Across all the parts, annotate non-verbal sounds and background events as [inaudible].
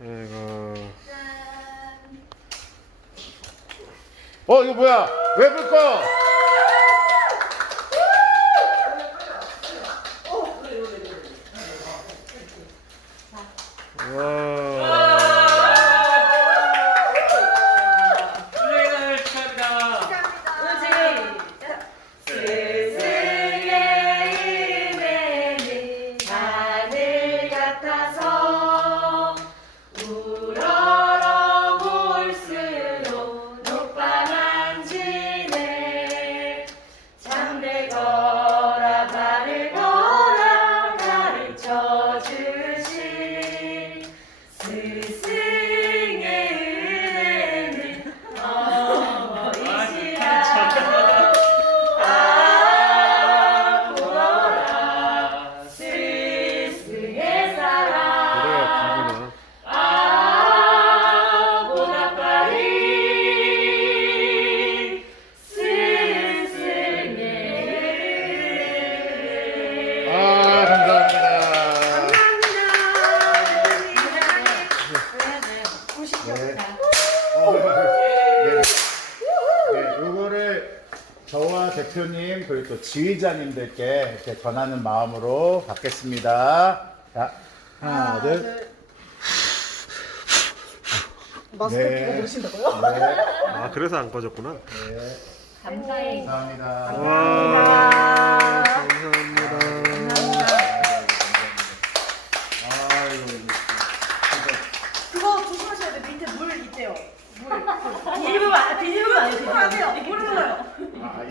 아이고. 어 이거 뭐야? 왜 불 꺼? 와. 네. 네, 요거를 저와 대표님 그리고 또 지휘자님들께 이렇게 전하는 마음으로 받겠습니다. 자, 하나, 둘. 마스크 네. 끼고 오신다고요? 네, 아 그래서 안 꺼졌구나. 네. 감사해 감사합니다. 와.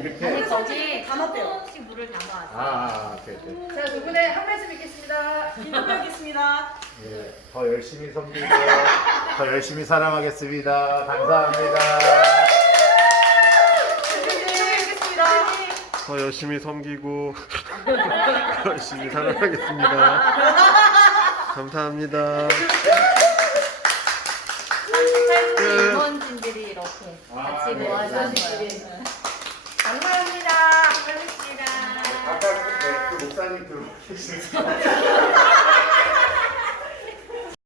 아, 아니 이렇게. 거기 담았대요. 조금씩 물을 담아 아, 아, 오케이, 오케이. 자, 두 분의 한 말씀 읽겠습니다. 인터뷰하겠습니다. 예, 더 열심히 섬기고 더 열심히 사랑하겠습니다. 감사합니다. 인터뷰하겠습니다. 더 열심히 섬기고 열심히 사랑하겠습니다. 감사합니다. 38분 임원진들이 이렇게 아, 같이 네, 모아서. 거예요. 사람이 들어오겠습니다. [laughs]